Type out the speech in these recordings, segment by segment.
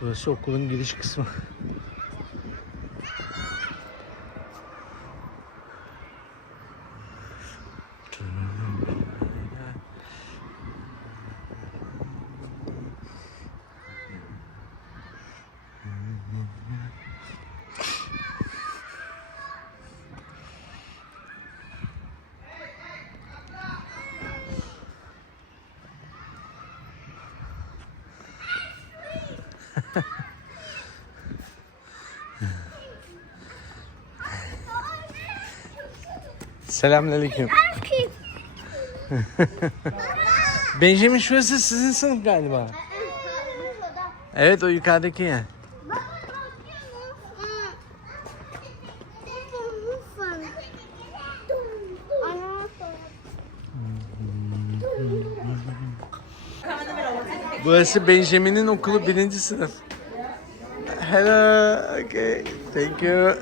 Burası okulun giriş kısmı. Selamünaleyküm. Benjamin şurası sizin sınıf galiba. Evet o yukarıdaki yer. Burası Benjamin'in okulu birinci sınıf. Hello, okay, thank you.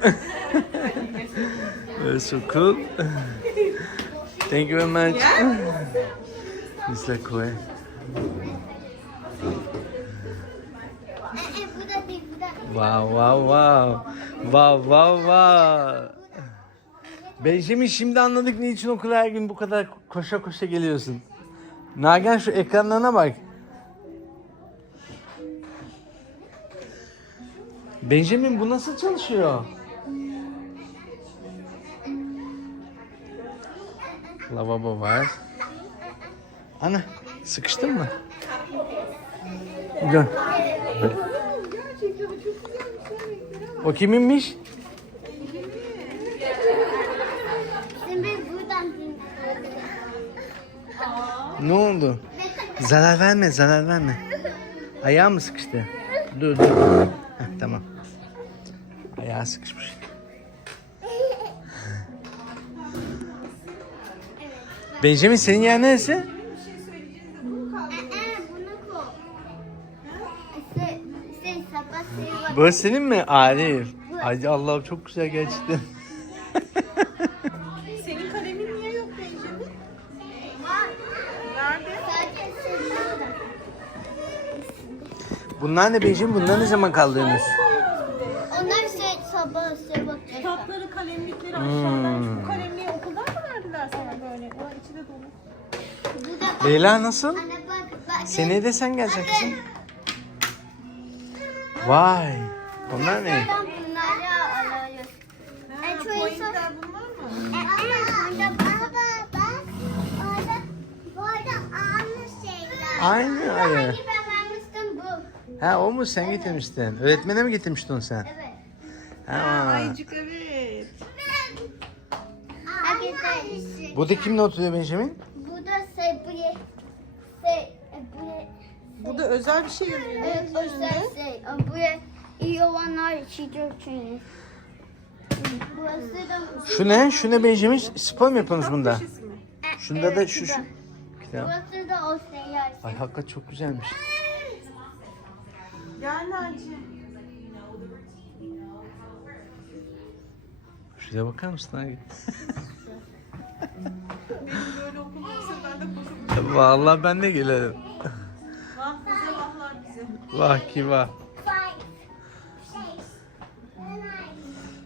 That's so cool. Thank you very much. Mr. Kue. Wow, wow, wow. Wow, wow, wow. Benjamin şimdi anladık niçin okula her gün bu kadar koşa koşa geliyorsun. Nagen şu ekranlarına bak. Benjamin bu nasıl çalışıyor? Lavabo var. Ana sıkıştın mı? Gör. O kiminmiş? Ne oldu? Zarar verme, zarar verme. Ayağı mı sıkıştı? Dur, dur. Heh, tamam. Ayağı sıkışmış. Benjamin senin yer neresi? Burası senin mi? Arif. Ay Allah'ım çok güzel gerçekten. Senin kalemin niye yok Benjamin? Nerede? Bunlar ne Benjamin? Bunlar ne zaman kaldınız? Onlar şey sabah sabah. Kitapları, kalemlikleri Hmm. aşağıdan. Bu kalemliği okuldan mı verdiler sana böyle? O içi de dolu. Bu da Leyla nasıl? Anne bak bak. Seneye de sen geleceksin kızım. Vay. Onlar ne? Buradan bunları alıyoruz. Ha, En çok pointler bunlar mı? Anne baba bak. Orada burada aynı şeyler. Aynı ayı. Ben vermiştim bu. Ha o mu sen getirmiştin? Öğretmene mi getirmiştin onu sen? Evet. Ha. Ayıcık evet. Arkadaşlar. Burada kimle oturuyor Benjamin? Özel bir şey yazıyor. Evet o şey şey. e, Bu ye. İyi olanlar içecek çünkü. Burası da Şu ne? Şu ne Benjamin? Spor mu yapıyorsunuz bunda? Mi? Şunda da şu şu. Kitap. Burası da o şey. Ay hakikaten çok güzelmiş. Gel Naci. Şuraya bakar mısın abi? Benim böyle okulum olsa ben de koşup Vallahi ben de gelirim. Vah ki vah.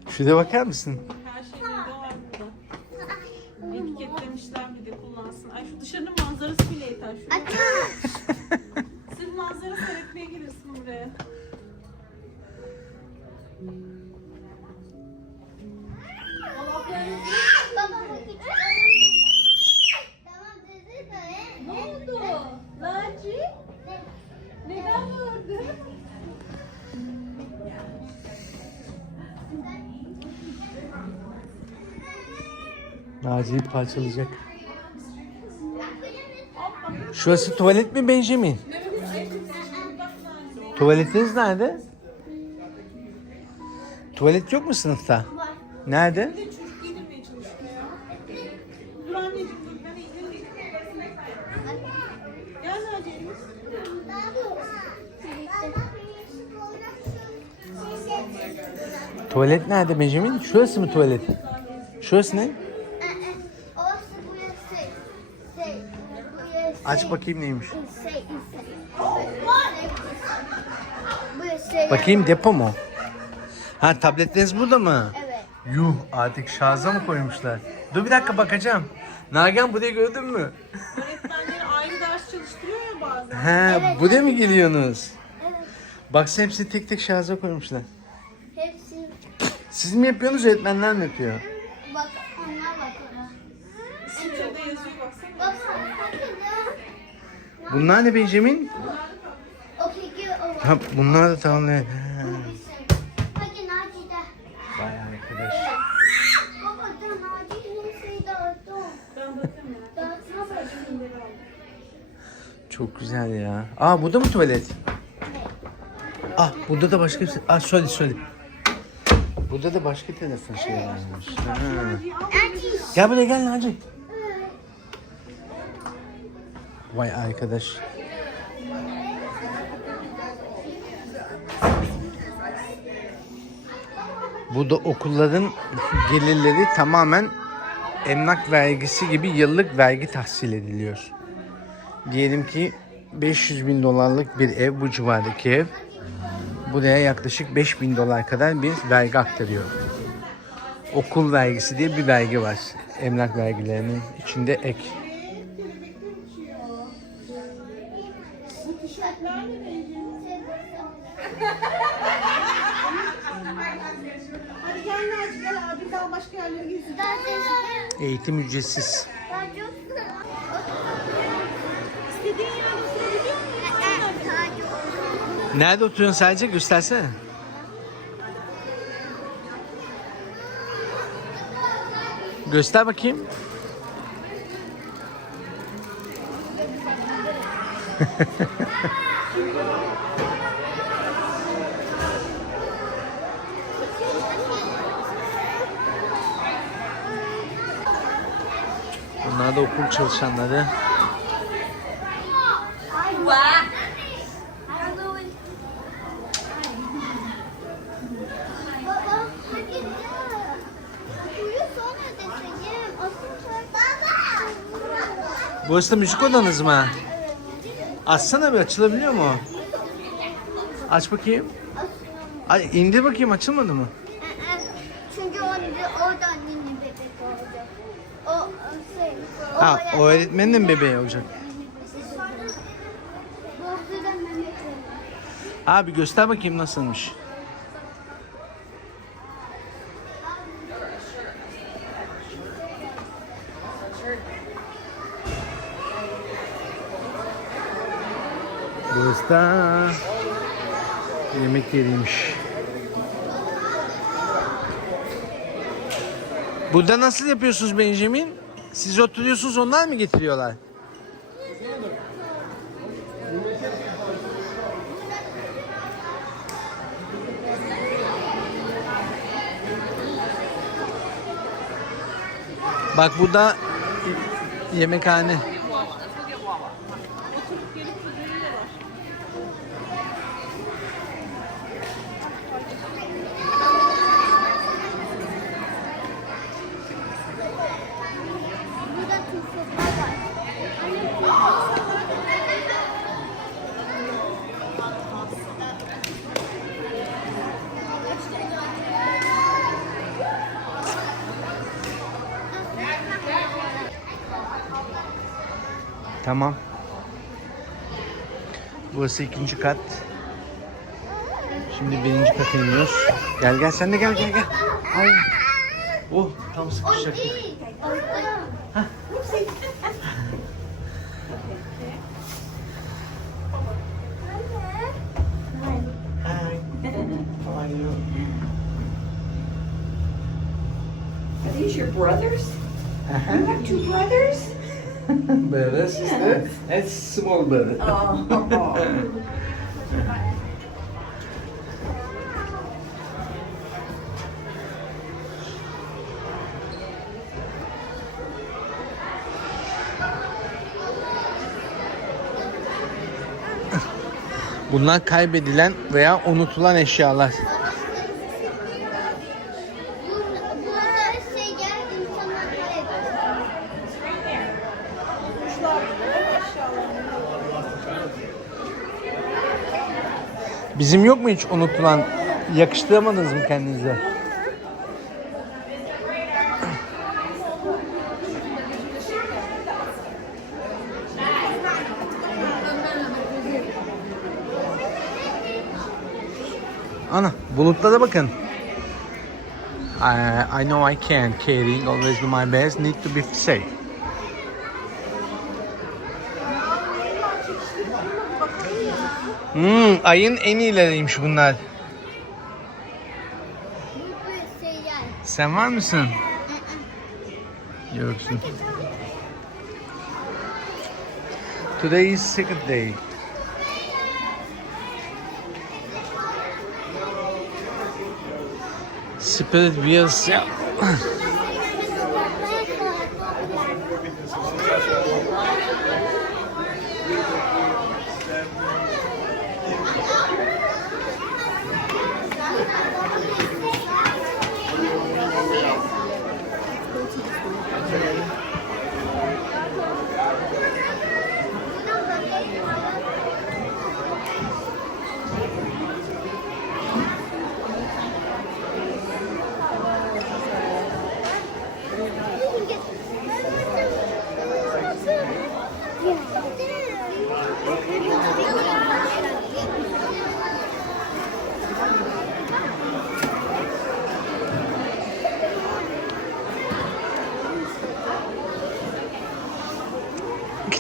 Şuraya bakar mısın? Her şey burada var burada. Etiketlemişler bir de kullansın. Ay şu dışarının manzarası bile yeter. Şuraya. Naci'yi parçalayacak. Şurası tuvalet mi Benjamin? Tuvaletiniz nerede? Tuvalet yok mu sınıfta? Nerede? Tuvalet nerede Benjamin? Şurası mı tuvalet? Şurası ne? Orası bu yer şey. Şey. Bu yer şey. Aç bakayım neymiş. Bakayım depo mu? Ha tabletleriniz burada mı? Evet. Yuh artık şarja mı koymuşlar? Dur bir dakika bakacağım. Nagihan burayı gördün mü? Öğretmenleri aynı ders çalıştırıyor ya bazen. He Evet. buraya mı geliyorsunuz? Evet. Baksana hepsini tek tek şarja koymuşlar. Hepsi Siz mi yapıyorsunuz öğretmenler mi yapıyor? bak onlar bakıyor. İsimleri de yazıyor baksana. Bak bakın. Bunlar ne Benjamin? O keki o. Ha bunlar da tamam. Hadi Naci'de. Vay arkadaş. Bakayım. Çok güzel ya. Aa burada mı tuvalet? Ah burada da başka bir şey. Ah söyle söyle. Burada da başka telefon şey varmış. Ha. Gel buraya gel Naci. Vay arkadaş. Bu da okulların gelirleri tamamen emlak vergisi gibi yıllık vergi tahsil ediliyor. Diyelim ki 500 bin dolarlık bir ev bu civardaki ev. Buraya yaklaşık 5 bin dolar kadar bir vergi aktarıyor. Okul vergisi diye bir vergi var. Emlak vergilerinin içinde ek. Abinden başka yerlere gezeceğiz. Eğitim ücretsiz. İstediğin yerde oturabiliyor musun? Nerede oturuyorsun sadece göstersene. Göster bakayım. Bunlar da okul çalışanları. Burası da müzik odanız mı? Açsana bir açılabiliyor mu? Aç bakayım. Ay indir bakayım açılmadı mı? Çünkü orada, orada annenin bebek olacak. O şey. O Ha o öğretmenin de mi bebeği olacak? Abi göster bakayım nasılmış. Burası da yemek yeriymiş. Burada nasıl yapıyorsunuz Benjamin? Siz oturuyorsunuz onlar mı getiriyorlar? Bak bu da yemekhane. Tamam. Burası ikinci kat. Şimdi birinci kata iniyoruz. Gel gel sen de gel gel gel. Ay. Oh tam sıkışacak. Değil. Orada. Hi. How are you? Are these your brothers? You Uh-huh. have two brothers? Brother, sister. That's small. Oh. Bunlar kaybedilen veya unutulan eşyalar. Burada şey gel insanlar kaybeder. Kuşlar gibi eşyalarını. Bizim yok mu hiç unutulan? Yakıştıramadınız mı kendinize? Ana bulutlara bakın. I, I know I can carrying always do my best need to be safe. Hmm, ayın en iyileriymiş bunlar. Sen var mısın? Yoksun. Today is second day. Spirit wheels.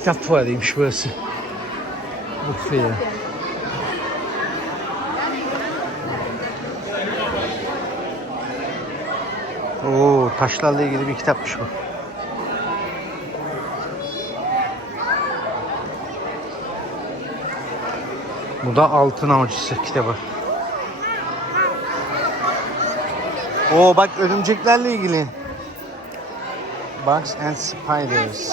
Kitap fuarıymış burası. Bu fair. Oo, taşlarla ilgili bir kitapmış bu. Bu da altın avcısı kitabı. Oo bak örümceklerle ilgili. Bugs and Spiders.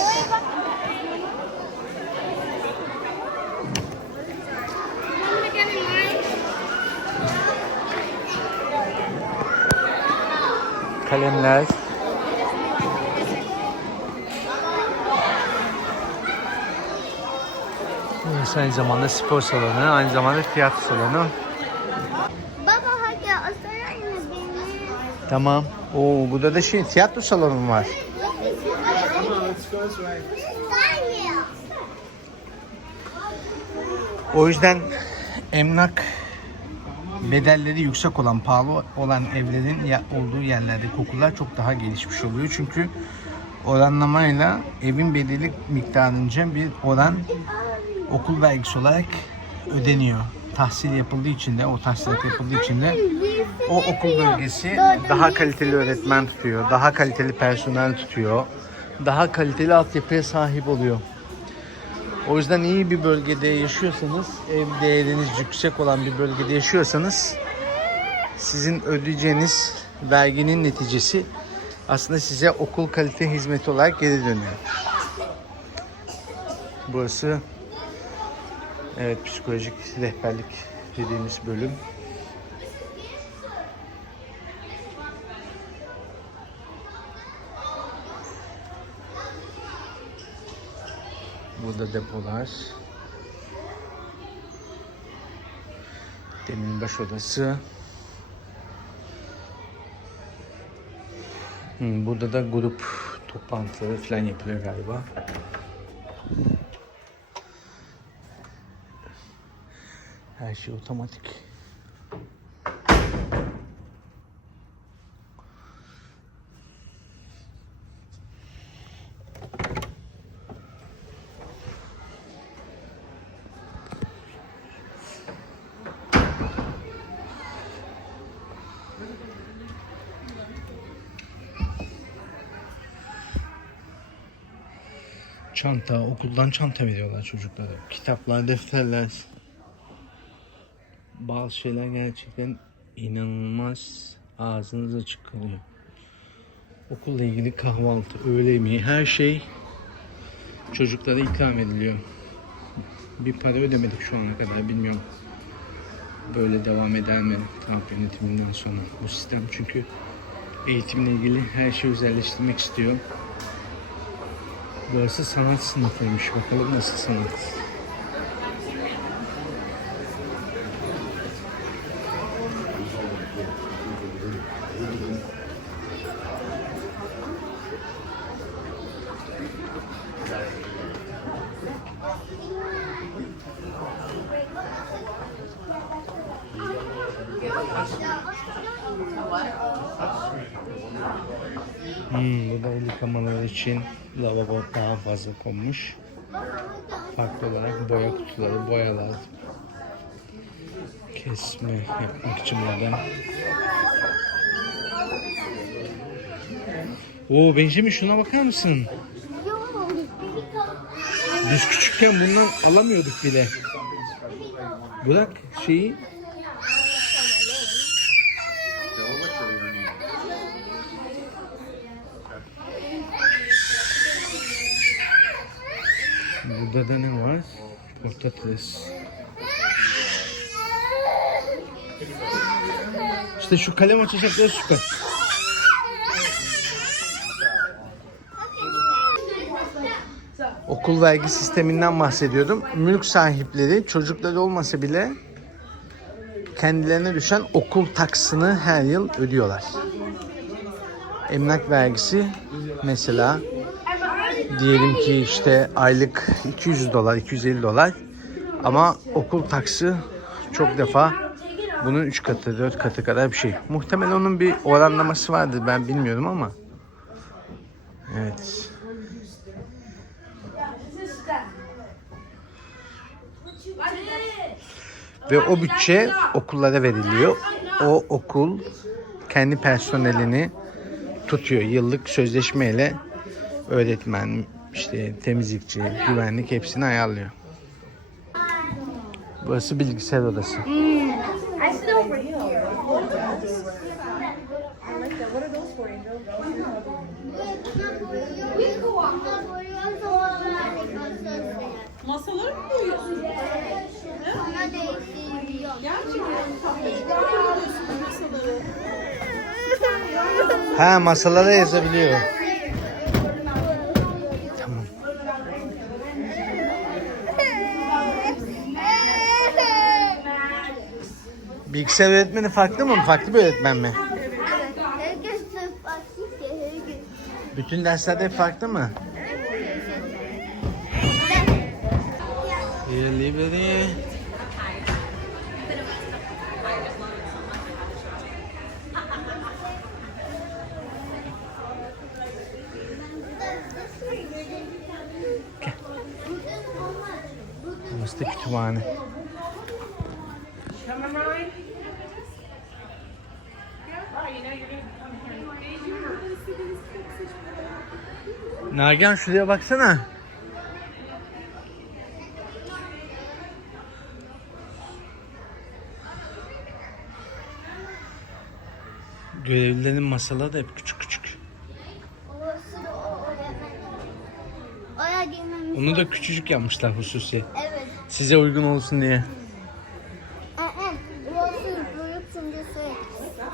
Kalemler. Burası aynı zamanda spor salonu, aynı zamanda tiyatro salonu. Baba hadi asarayım beni. Tamam. Oo, burada da şey tiyatro salonu var. O yüzden emlak bedelleri yüksek olan, pahalı olan evlerin olduğu yerlerde kokular çok daha gelişmiş oluyor. Çünkü oranlamayla evin bedeli miktarınca bir oran okul vergisi olarak ödeniyor. Tahsil yapıldığı için de, o tahsilat yapıldığı için de o okul bölgesi daha kaliteli öğretmen tutuyor, daha kaliteli personel tutuyor, daha kaliteli altyapıya sahip oluyor. O yüzden iyi bir bölgede yaşıyorsanız, ev değeriniz yüksek olan bir bölgede yaşıyorsanız sizin ödeyeceğiniz verginin neticesi aslında size okul kalite hizmeti olarak geri dönüyor. Burası evet psikolojik rehberlik dediğimiz bölüm. Burada depolar. Demirbaş odası. Hmm, burada da grup toplantıları falan yapılıyor galiba. Her şey otomatik. Çanta, okuldan çanta veriyorlar çocuklara. Kitaplar, defterler. Bazı şeyler gerçekten inanılmaz ağzınız açık. Okulla ilgili kahvaltı, öğle yemeği, her şey çocuklara ikram ediliyor. Bir para ödemedik şu ana kadar bilmiyorum. Böyle devam eder mi Trump yönetiminden sonra bu sistem çünkü eğitimle ilgili her şeyi özelleştirmek istiyor. Burası sanat sınıfıymış. Bakalım nasıl sanat. Hmm, burada el yıkamaları için lavabo fazla konmuş. Farklı olarak boya kutuları, boyalar. Kesme yapmak için burada. Oo Benjamin şuna bakar mısın? Biz küçükken bundan alamıyorduk bile. Bırak şeyi. Burada da ne var? Patates. İşte şu kalem açacakları süper. Okul vergi sisteminden bahsediyordum. Mülk sahipleri çocukları olmasa bile kendilerine düşen okul taksını her yıl ödüyorlar. Emlak vergisi mesela diyelim ki işte aylık 200 dolar, 250 dolar ama okul taksı çok defa bunun 3 katı, 4 katı kadar bir şey. Muhtemelen onun bir oranlaması vardır ben bilmiyorum ama. Evet. Ve o bütçe okullara veriliyor. O okul kendi personelini tutuyor. Yıllık sözleşmeyle öğretmen, işte temizlikçi, güvenlik hepsini ayarlıyor. Burası bilgisayar odası. Masaları mı değiştiriyor. Gerçekten masaları. Ha masalara yazabiliyor. Bilgisayar öğretmeni farklı mı? Farklı bir öğretmen mi? Herkes açık ya, herkes. Bütün derslerde hep farklı mı? Here, Liberty. Burası da Nagihan şuraya baksana. Görevlilerin masaları da hep küçük küçük. Onu da küçücük yapmışlar hususi. Evet. Size uygun olsun diye. Ee, burası büyük çünkü şey.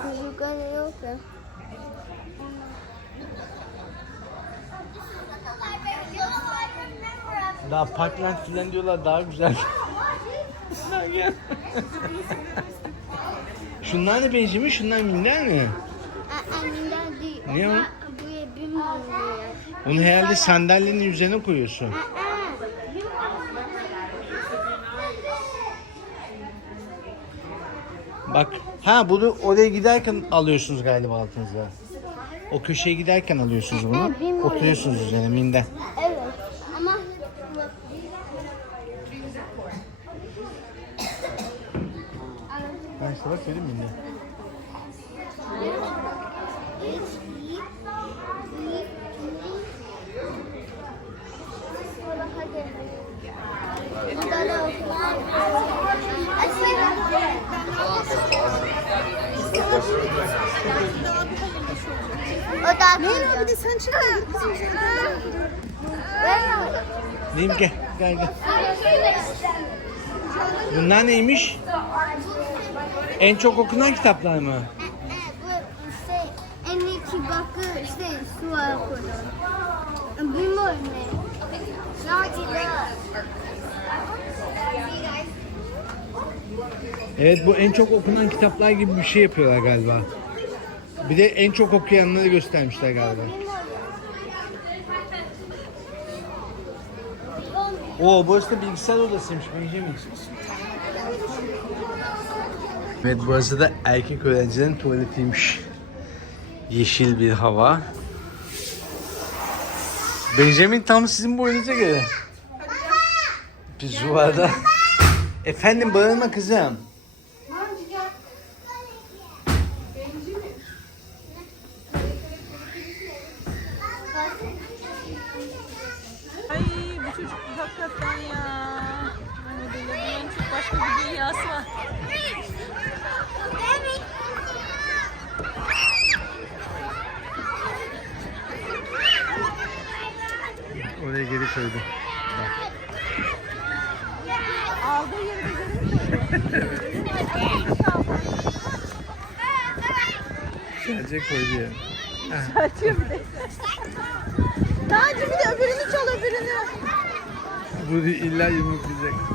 Çocukları yok ya. Daha Parkland filan diyorlar daha güzel. Şunlar ne Benjamin? Şunlar minder mi? Annemden değil. Ne o? Buraya bilmiyorum ya. Onu herhalde sandalyenin üzerine koyuyorsun. Bak. Ha bunu oraya giderken alıyorsunuz galiba altınıza. O köşeye giderken alıyorsunuz bunu. Oturuyorsunuz üzerine minder. Evet. Ama Ben işte bak dedim minder. O da Meğer abi de sen çıkar. Neyim gel. Bunlar neymiş? En çok okunan kitaplar mı? En iyi su ne. Evet bu en çok okunan kitaplar gibi bir şey yapıyorlar galiba. Bir de en çok okuyanları göstermişler galiba. Oo burası da bilgisayar odasıymış Benjamin. Evet burası da erkek öğrencilerin tuvaletiymiş. Yeşil bir hava. Benjamin tam sizin boyunuza göre. Biz duvarda. Efendim bağırma kızım. Koydu. Aldığı yeri. Sadece koydu ya. Atıyor bir de. Daha önce bir de öbürünü çal öbürünü. Bu illa yumruklayacak.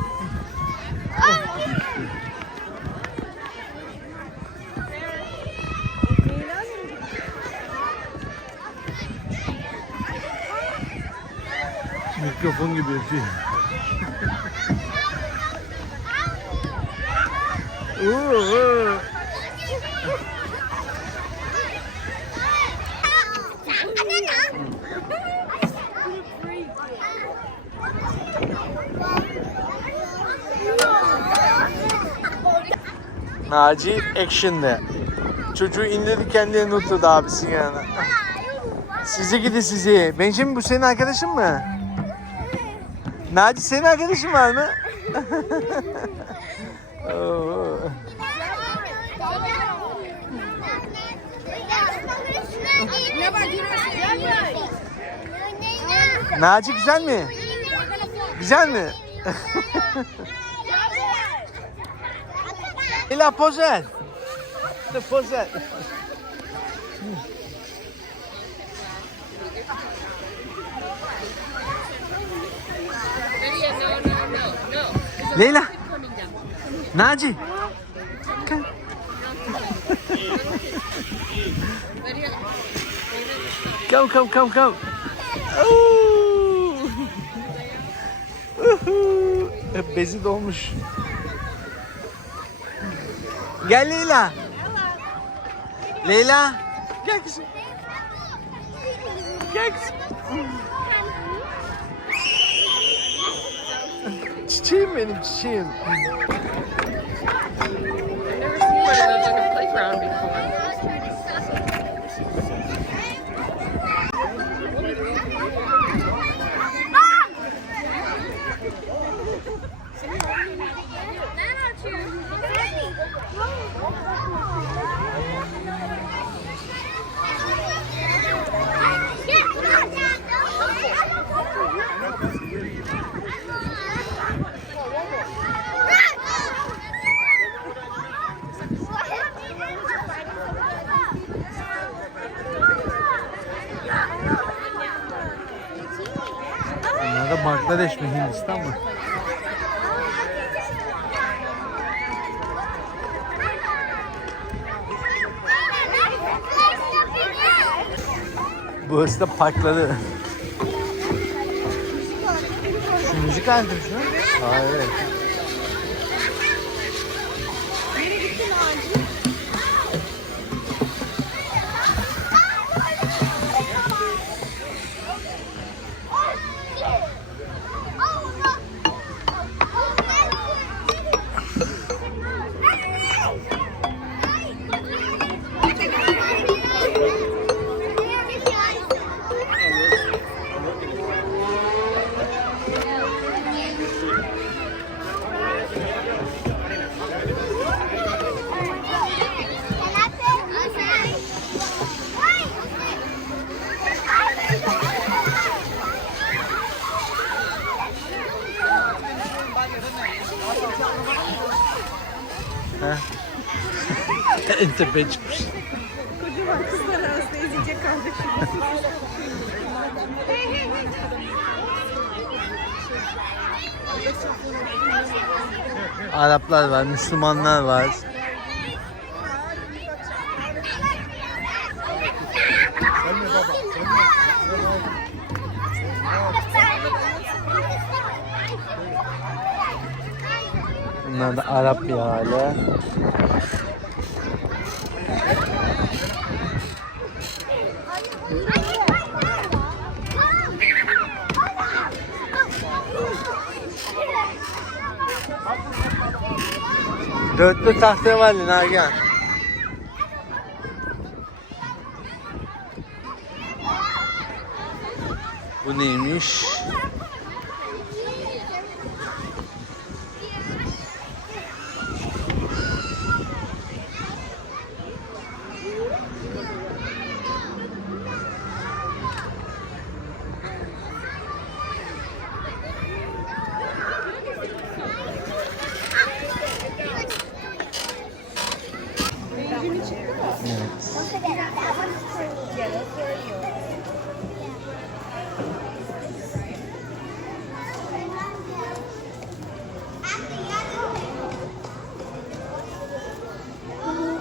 Mikrofon gibi yapıyor. Oo. Naci action'de. Çocuğu indirdi kendini oturdu abisinin yanına. Sizi gidi sizi. Benjamin bu senin arkadaşın mı? Naci senin arkadaşın var mı? Oo. Naci güzel mi? Güzel mi? Ela poz ver. De poz ver. Leyla. Naci. Gel. Come, come, come, come. Oo. Uhu. Hep bezi dolmuş. Gel Leyla. Leyla. Gel kızım. Gel kızım. Çiçeğim benim çiçeğim. Burası da parkları. Şu müzik aleti mi şu? En tepeye çıkmış. Kocaman kızlar arasında ezecek kardeşim. Araplar var, Müslümanlar var. Bunlar da Arap bir aile. Dörtlü tahta var Nagihan. Bu neymiş?